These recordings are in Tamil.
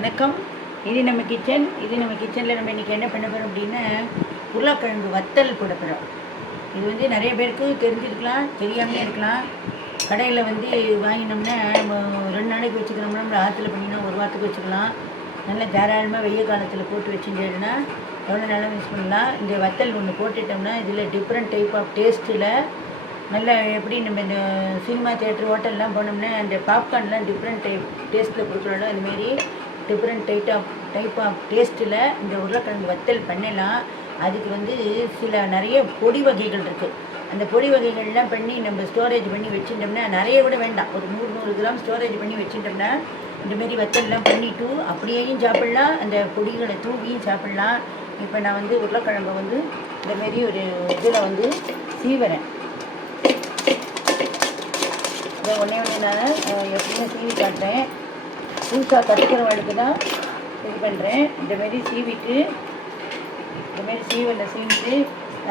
வணக்கம். இது நம்ம கிச்சன். நம்ம கிச்சனில் நம்ம இன்றைக்கி என்ன பண்ண போகிறோம் அப்படின்னா, உருளைக்கிழங்கு வத்தல் போட போகிறோம். இது வந்து நிறைய பேருக்கு தெரிஞ்சிருக்கலாம், தெரியாமலே இருக்கலாம். கடையில் வந்து வாங்கினோம்னா நம்ம 2 நாளைக்கு வச்சுக்கிறோம்னா, நம்ம ஆற்றுல பண்ணினா 1 வாரத்துக்கு வச்சுக்கலாம். நல்லா தாராளமாக வெய்ய காலத்தில் போட்டு வச்சுட்டேன்னா எவ்வளோ நாளும் யூஸ் பண்ணலாம். இந்த வத்தல் ஒன்று போட்டுட்டோம்னா இதில் டிஃப்ரெண்ட் டைப் ஆஃப் டேஸ்ட்டில் நல்லா எப்படி நம்ம இந்த சினிமா தியேட்டர் ஹோட்டல்லாம் போனோம்னா அந்த பாப்கார்ன்லாம் டிஃப்ரெண்ட் டேஸ்ட்டில் கொடுக்குறோம்ல, அதுமாரி டிஃப்ரெண்ட் டைப் ஆஃப் டேஸ்ட்டில் இந்த உருளைக்கிழங்கு வத்தல் பண்ணலாம். அதுக்கு வந்து நிறைய பொடி வகைகள் இருக்குது. அந்த பொடி வகைகள்லாம் பண்ணி நம்ம ஸ்டோரேஜ் பண்ணி வச்சுட்டோம்னா நிறைய கூட வேண்டாம், ஒரு 100 கிராம் ஸ்டோரேஜ் பண்ணி வச்சுட்டோம்னா இந்தமாரி வத்தல்லாம் பண்ணிவிட்டு அப்படியேயும் சாப்பிட்லாம், அந்த பொடிகளை தூவியும் சாப்பிட்லாம். இப்போ நான் வந்து உருளைக்கிழங்கை வந்து இந்தமாரி ஒரு இதில் வந்து சீவரேன். இதை ஒன்றே நான் எப்படியுமே சீவி காட்டுறேன். புதுசாக கற்றுக்கிறவங்களுக்கு தான் இது பண்ணுறேன். இந்தமாரி சீவிட்டு இந்தமாரி சீவிட்டு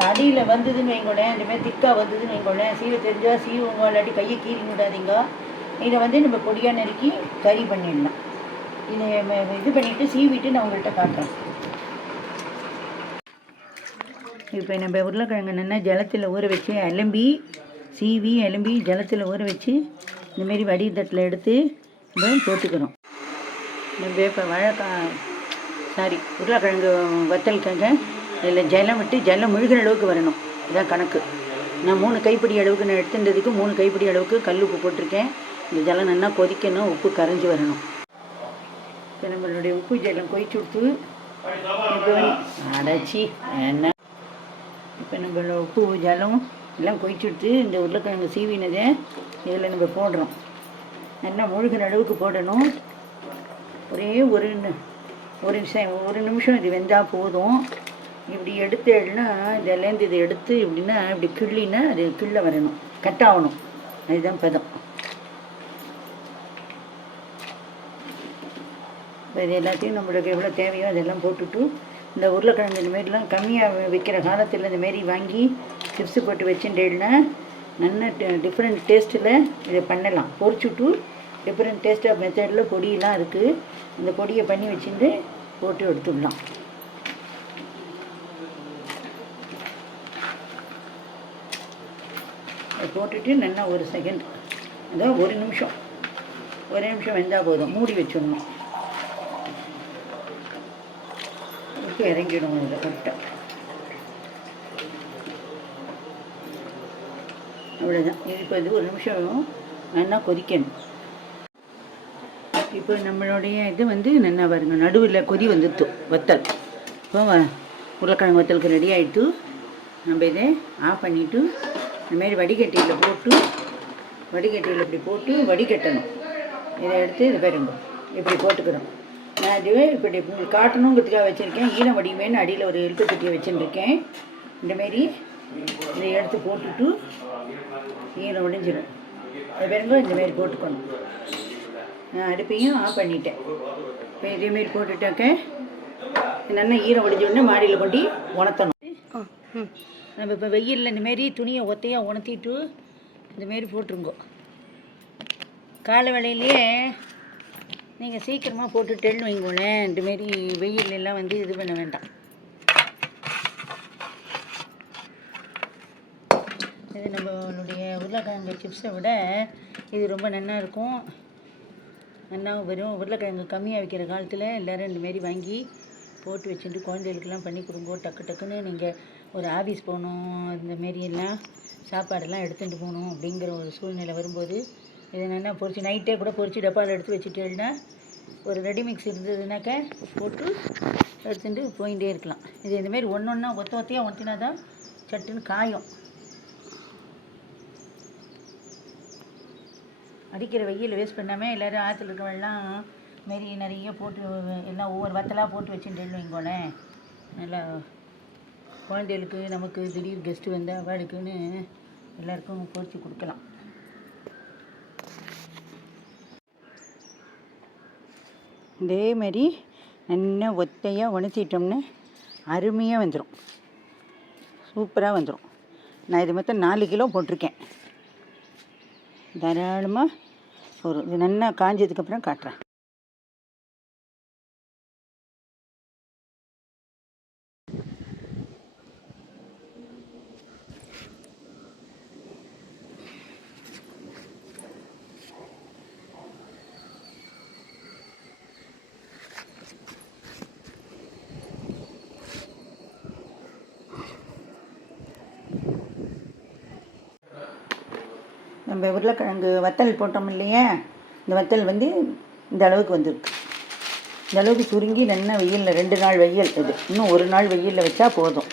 அடியில் வந்ததுன்னு வைங்கோலேன், இந்தமாரி திக்காக வந்ததுன்னு வைங்கோலேன், சீவை தெரிஞ்சால் சீவுங்க, இல்லாட்டி கையை கீறி விடாதீங்க. இதை வந்து நம்ம பொடியாக நறுக்கி கறி பண்ணிடலாம். இதை இது பண்ணிவிட்டு சீவிட்டு நான் உங்கள்கிட்ட காட்டுறேன். இப்போ நம்ம உருளைக்கிழங்கு நல்லா ஜலத்தில் ஊற வச்சு எலும்பி ஜலத்தில் ஊற வச்சு இந்தமாரி வடிதட்டில் எடுத்து நம்ம போட்டுக்கிறோம். நம்ம இப்போ உருளைக்கிழங்கு வத்தலுக்காக இதில் ஜலம் விட்டு ஜலம் முழுகிற அளவுக்கு வரணும். இதான் கணக்கு. நான் 3 கைப்பிடி அளவுக்கு நான் எடுத்துட்டதுக்கு 3 கைப்பிடி அளவுக்கு கல் உப்பு போட்டிருக்கேன். இந்த ஜலம் நல்லா கொதிக்கணும், உப்பு கரைஞ்சி வரணும். இப்போ நம்மளுடைய உப்பு ஜலம் கொதிச்சு விட்டு இப்போ அடைச்சி என்ன இப்போ நம்மளோட உப்பு ஜலம் எல்லாம் கொதிச்சு விட்டு இந்த உருளைக்கிழங்கு சீவினதை இதில் நம்ம போடுறோம். நல்லா முழுகிற அளவுக்கு போடணும். ஒரே ஒரு நிமிஷம் இது வெந்தால் போதும். இப்படி எடுத்தேன்னா இதெல்லாம் இதை எடுத்து இப்படின்னா இப்படி கிள்ளினா அது கிள்ள வரணும், கட் ஆகணும். அதுதான் பதம். இப்போ இது எல்லாத்தையும் நம்மளுக்கு எவ்வளோ தேவையோ அதெல்லாம் போட்டுட்டு இந்த உருளைக்கிழங்கு இந்தமாரிலாம் கம்மியாக விற்கிற காலத்தில் இந்தமாரி வாங்கி சிப்ஸு போட்டு வச்சுட்டேன்னா நல்ல டிஃப்ரெண்ட் டேஸ்ட்டில் இதை பண்ணலாம். பொரிச்சுட்டு டிஃப்ரெண்ட் டேஸ்ட் ஆஃப் மெத்தடில் பொடியெல்லாம் இருக்குது. இந்த பொடியை பண்ணி வச்சுட்டு போட்டு எடுத்துடலாம். போட்டுட்டு நல்லா ஒரு செகண்ட், அதான் ஒரு நிமிஷம் வெந்தால் போதும். மூடி வச்சிடணும். உப்பு இறங்கிடும் இதில் கரெக்டாக. அவ்வளோதான். இப்போ இது ஒரு நிமிஷம் நல்லா கொதிக்கணும். இப்போ நம்மளுடைய இது வந்து நல்லா வருங்க, நடுவில் கொதி வந்துட்டு வத்தல். இப்போ உருளைக்கிழங்கு வத்தலுக்கு ரெடி ஆகிட்டு நம்ம இதை ஆஃப் பண்ணிவிட்டு இந்தமாரி வடிகட்டியில் இப்படி போட்டு வடிகட்டணும். இதை எடுத்து இது பாருங்க இப்படி போட்டுக்கிறோம். நான் இதுவே இப்படி காட்டணுங்கிறதுக்காக வச்சுருக்கேன். ஈரம் வடிவேன்னு அடியில் ஒரு எலுப்பு கட்டியை வச்சுருக்கேன். இந்தமாரி இதை எடுத்து போட்டுட்டு ஈரம் உடைஞ்சிடும். அது பாருங்க இந்தமாரி போட்டுக்கணும். நான் அடுப்பையும் ஆஃப் பண்ணிட்டேன். இப்போ இதேமாரி போட்டுட்டாக்க நல்லா ஈரம் உடைஞ்சோடனே மாடியில் கொண்டு உணர்த்தணும். நம்ம இப்போ வெயிலில் இந்தமாரி துணியை ஒத்தையாக உணர்த்திட்டு இந்தமாரி போட்டுருங்கோ. காலை வேளையிலேயே நீங்கள் சீக்கிரமாக போட்டுட்டேன்னு வைங்களேன், இந்தமாரி வெயிலெல்லாம் வந்து இது பண்ண வேண்டாம். இது நம்மளுடைய உருளைக்கிழங்கு சிப்ஸை விட இது ரொம்ப நல்லா இருக்கும். நல்லா வரும். உருளைக்கிழங்கு கம்மியாக வைக்கிற காலத்தில் எல்லோரும் இந்தமாரி வாங்கி போட்டு வச்சுட்டு குழந்தைகளுக்கெல்லாம் பண்ணி கொடுங்கோ. டக்குன்னு நீங்கள் ஒரு ஆஃபீஸ் போகணும், இந்தமாரி எல்லாம் சாப்பாடெல்லாம் எடுத்துகிட்டு போகணும் அப்படிங்கிற ஒரு சூழ்நிலை வரும்போது இதை நல்லா பொரிச்சு நைட்டே கூட பொரிச்சு டப்பாவில் எடுத்து வச்சுட்டேன்னா ஒரு ரெடிமிக்ஸ் இருந்ததுனாக்க போட்டு எடுத்துகிட்டு போயிட்டே இருக்கலாம். இது இந்தமாரி ஒன்றா ஒத்தையாக ஒட்டினா தான் சட்டுன்னு காயும். அடிக்கிற வெயில் வேஸ்ட் பண்ணாமல் எல்லோரும் ஆற்றுல இருக்கவெல்லாம் மாரி நிறைய போட்டு எல்லாம் ஒவ்வொரு வத்தலாக போட்டு வச்சுட்டேன்னு வைங்கோலேன், நல்லா குழந்தைகளுக்கு நமக்கு திடீர் கெஸ்ட்டு வந்தால் அவளுக்குன்னு எல்லாருக்கும் பொரிச்சு கொடுக்கலாம். இதேமாரி நல்லா ஒத்தையாக உணர்த்திட்டோம்னா அருமையாக வந்துடும், சூப்பராக வந்துடும். நான் இது மொத்தம் 4 கிலோ போட்டிருக்கேன். தாராளமாக இது நல்லா காஞ்சதுக்கப்புறம் காட்டுறேன். நம்ம உருளைக்கிழங்கு வத்தல் போட்டோம் இல்லையா, இந்த வத்தல் வந்து இந்த அளவுக்கு வந்துருக்கு. இந்த அளவுக்கு சுருங்கி நல்லா வெயிலில் 2 நாள் வெயில் இது, இன்னும் 1 நாள் வெயிலில் வச்சா போதும்.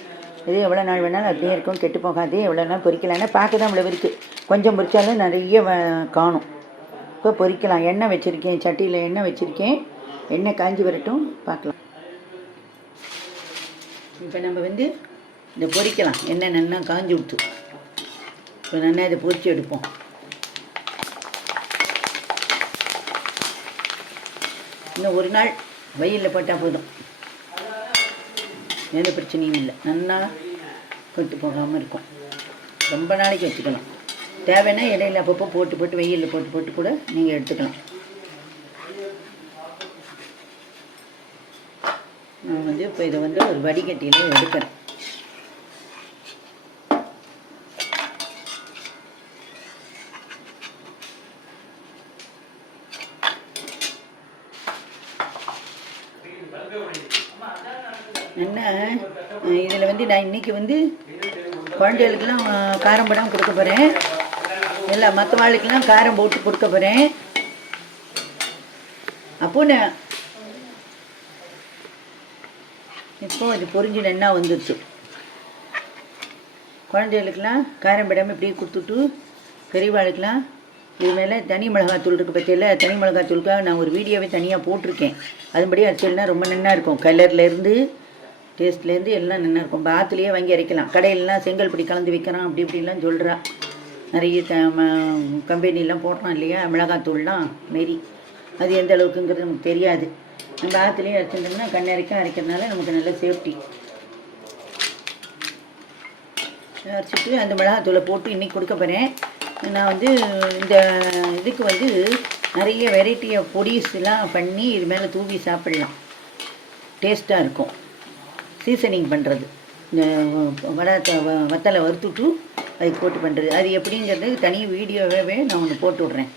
இது எவ்வளோ நாள் வேணாலும் அப்படியே இருக்கும், கெட்டு போகாது. எவ்வளோ நாள் பொரிக்கலாம்னா பார்க்க தான் இவ்வளோ இருக்குது, கொஞ்சம் பொரிச்சாலும் நிறைய காணும். இப்போ பொரிக்கலாம். எண்ணெய் வச்சுருக்கேன், சட்டியில் எண்ணெய் வச்சுருக்கேன். எண்ணெய் காஞ்சி வரட்டும், பார்க்கலாம். இப்போ நம்ம வந்து இதை பொரிக்கலாம். எண்ணெய் நல்லா காஞ்சி விட்டு இப்போ நல்லா இதை பொரித்து எடுப்போம். இன்னும் 1 நாள் வெயிலில் போட்டால் போதும், எந்த பிரச்சனையும் இல்லை. நல்லா கொட்டு போகாமல் இருக்கும். ரொம்ப நாளைக்கு வச்சுக்கலாம். தேவைன்னா இடையில அப்பப்போ போட்டு வெயிலில் போட்டு கூட நீங்கள் எடுத்துக்கலாம். நான் வந்து இப்போ இதை வந்து ஒரு வடிகட்டியில் எடுக்கிறேன். என்ன இதில் வந்து நான் இன்றைக்கி வந்து குழந்தைகளுக்கெல்லாம் காரம் படம் கொடுக்க போகிறேன். இல்லை, மற்ற வாழ்க்கெல்லாம் காரம் போட்டு கொடுக்க போகிறேன். அப்போ நான் இப்போ இது பொரிஞ்சு நல்லா வந்துடுச்சு. குழந்தைகளுக்கெல்லாம் காரம் படாமல் இப்படி கொடுத்துட்டு, பெரியவாளுக்கெல்லாம் இது மேலே தனி மிளகாத்தூள் இருக்குது பற்றியில். தனி மிளகாத்தூளுக்காக நான் ஒரு வீடியோவே தனியாக போட்டிருக்கேன். அதுபடி அரைச்சல்னா ரொம்ப நல்லா இருக்கும். கலர்லேருந்து டேஸ்ட்லேருந்து எல்லாம் நல்லா இருக்கும். பாத்துலேயே வாங்கி அரைக்கலாம். கடையிலலாம் செங்கல் பிடி கலந்து வைக்கிறான் அப்படி இப்படிலாம் சொல்கிறா. நிறைய கம்பெனிலாம் போடுறான் இல்லையா மிளகாத்தூள்லாம் மாரி. அது எந்த அளவுக்குங்கிறது நமக்கு தெரியாது. நம்ம ஆற்றுலேயே அரைச்சிட்டோம்னா கண்ணரைக்கும் அரைக்கிறதுனால நமக்கு நல்ல சேஃப்டி. அரைச்சிட்டு அந்த மிளகாத்தூளை போட்டு இன்றைக்கி கொடுக்க போகிறேன். நான் வந்து இந்த இதுக்கு வந்து நிறைய வெரைட்டி ஆஃப் பொடிஸ்லாம் பண்ணி இது மேலே தூவி சாப்பிட்லாம். டேஸ்ட்டாக இருக்கும். சீசனிங் பண்ணுறது, இந்த வத்தலை வறுத்துட்டு அதுக்கு போட்டு பண்ணுறது, அது எப்படிங்கிறது தனி வீடியோவே நான் ஒன்று போட்டு விட்றேன்.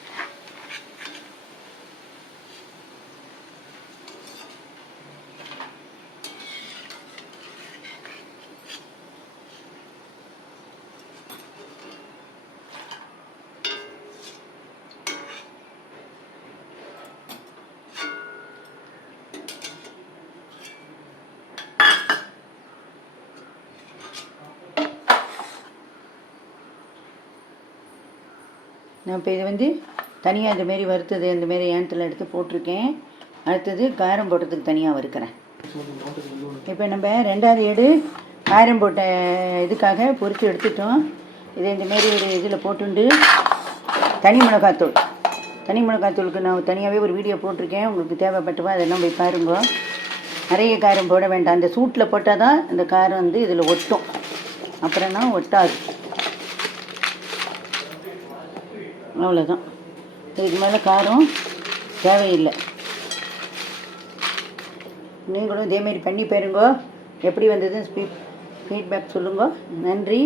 நான் இப்போ இது வந்து தனியாக இந்தமாரி வறுத்தது இந்தமாரி ஏனத்தில் எடுத்து போட்டிருக்கேன். அடுத்தது காரம் போடுறதுக்கு தனியாக வறுக்கிறேன். இப்போ நம்ம 2வது ஏடு காரம் போட்ட இதுக்காக பொரித்து எடுத்துட்டோம். இதை இந்தமாரி ஒரு இதில் போட்டுண்டு தனி மிளகாத்தூளுக்கு நான் தனியாகவே ஒரு வீடியோ போட்டிருக்கேன். உங்களுக்கு தேவைப்பட்டவா அதெல்லாம் போய் பாருங்க. நிறைய காரம் போட வேண்டாம். அந்த சூட்டில் போட்டால் தான் இந்த காரம் வந்து இதில் ஒட்டும், அப்புறம்னா ஒட்டாது. அவ்வளோதான். இதுக்கு மேலே காரம் தேவையில்லை. நீங்களும் இதேமாரி பண்ணி பாருங்க. எப்படி வந்ததுன்னு ஃபீட்பேக் சொல்லுங்க. நன்றி.